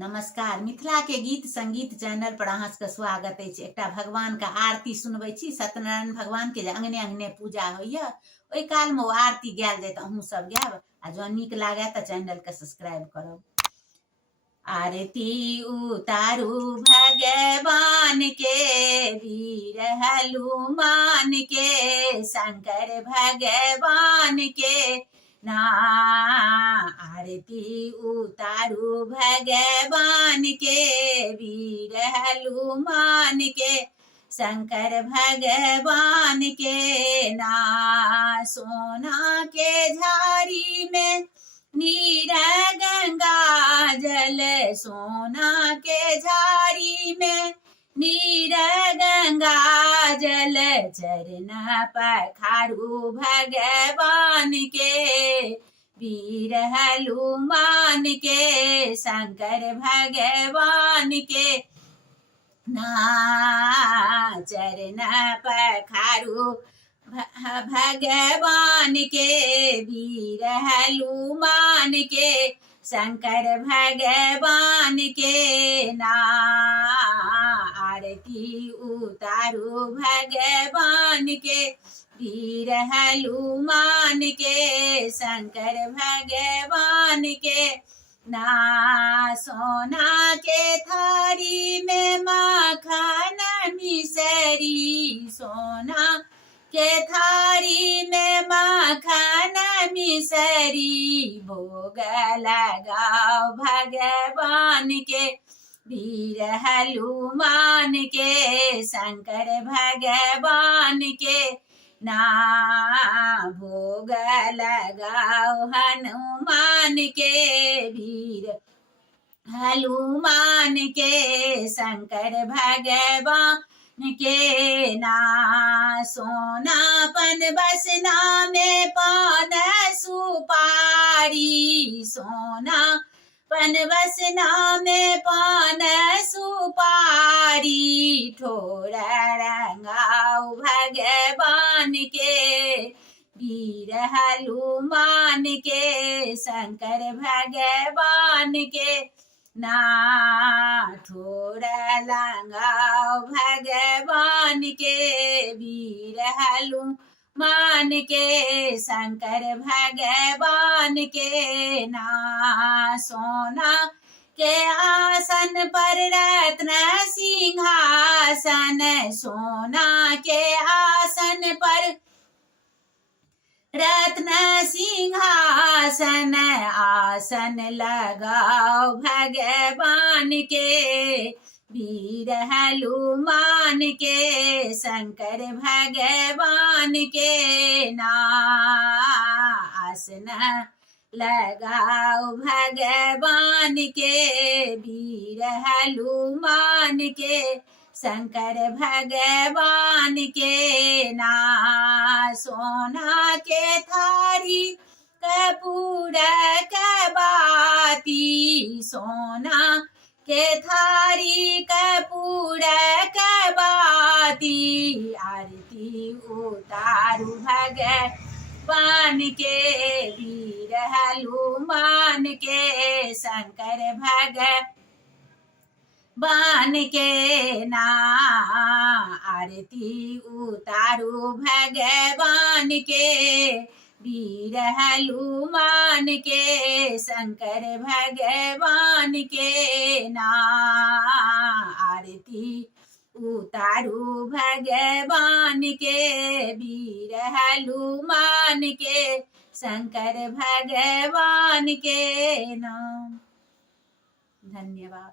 नमस्कार। मिथिला के गीत संगीत चैनल पर अहाँ सबके स्वागत अछि। एकटा भगवान के आरती सुनबै छी। सत्यनारायण भगवान के जे अंगने अंगने पूजा होइया, ओहि काल में ओ आरती गायल जाय, अहूँ सब गायब। आ जँ नीक लागे तऽ चैनल के सब्सक्राइब करब। आरती उतारू भगवान के, वीर हनुमान के, शंकर भगवान के ना। आरती उतारू भगवान के, वीर हनुमान के, शंकर भगवान के ना। सोना के झाड़ी में नीरा गंगा जल, सोना के झाड़ी में नीरा गंगा जल, चरण पखारू भगवान के, वीर हनुमान के, शंकर भगवान के ना। चरण पखारू भगवान के, वीर हनुमान के, शंकर भगवान के ना। आरती उतारू भगवान के, वीर हनुमान के, शंकर भगवान के ना। सोना के थारी में माखन मिसरी, सोना के थारी में माखन मिसरी, भोग लगाओ भगवान के, वीर हनुमान के, शंकर भगवान के ना। भोग लगाओ हनुमान के, वीर हनुमान के, शंकर भगवान के ना। सोनापन बसना में पान सुपारी, सोना पन बसना में पान सुपारी, ठोर रंगाओ भगवान के, वीर हनुमान के, शंकर भगवान के ना। ठोर लगाओ भगवान के, वीर हनुमान के, शंकर भगवान के ना। सोना के आसन पर रत्न सिंहासन, सोना के आसन पर रत्न सिंहासन, आसन लगाओ भगवान के, वीर हनुमान के, शंकर भगवान के ना। आसन लगाओ भगवान के, वीर हनुमान के, शंकर भगवान के ना। सोना के थारी कपूर बाती, सोना के थारी कपूर बाती, आरती उतारू भगवान के, वीर हनुमान के, शंकर भगवान के ना। आरती उतारू भगवान के, वीर हनुमान के, शंकर भगवान के ना। आरती उतारू भगवान के, वीर हनुमान के, शंकर भगवान के नाम। धन्यवाद।